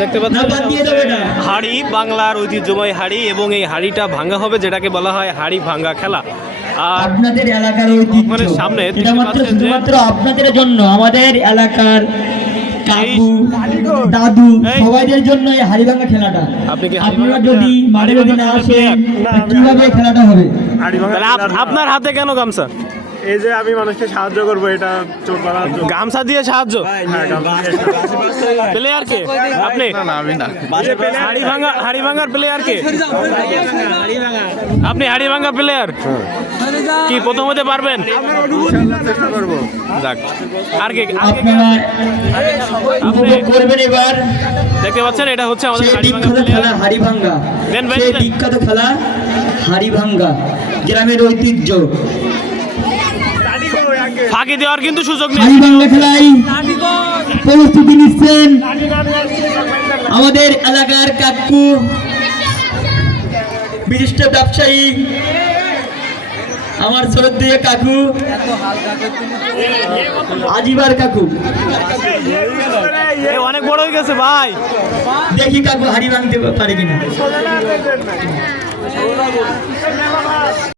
দেখতে পাচ্ছেন হাড়ি, বাংলার ঐতিহ্যময় হাড়ি, এবং এই হাড়িটা ভাঙ্গা হবে, যেটাকে বলা হয় হাড়ি ভাঙ্গা খেলা। আর আপনাদের এলাকার ঐতিহ্য, সামনে এটা মাত্র শুধুমাত্র আপনাদের জন্য, আমাদের এলাকার কাকু দাদু সবাইদের জন্য এই হাড়ি ভাঙা খেলাটা। আপনারা যদি মাঠে যদি না আসেন কিভাবে খেলাটা হবে? আপনার হাতে কেন গামছা? এই যে আমি মানুষকে সাহায্য করবো, এটা চোখ বাড়ার জন্য। গামছা দিয়ে সাহায্য প্লেয়ার কে? আপনি? আমি না। হাড়ি ভাঙার প্লেয়ার কে? আপনি হাড়ি ভাঙা প্লেয়ার? কি প্রথম হতে পারবেন? চেষ্টা করবো। যাক, আর কে? আপনারা উপভোগ করবেন এবার দেখতে পাচ্ছেন এটা হচ্ছে আমাদের সেই হাড়ি ভাঙা বিখ্যাত খেলা হাড়ি ভাঙ্গা। সেই বিখ্যাত খেলা হাড়ি ভাঙ্গা গ্রামের ঐতিহ্য। ফাঁকি দেওয়ার কিন্তু সুযোগ নেই। হাড়ি ভাঙ্গা খেলায় প্রস্তুতি নিচ্ছেন আমাদের এলাকার কাকু, বিশিষ্ট ব্যবসায়ী আমার শ্রদ্ধেয় কাকু আজিবার কাকু। অনেক বড় হয়ে গেছে ভাই। দেখি কাকু হাড়ি ভাঙতে পারে কিনা।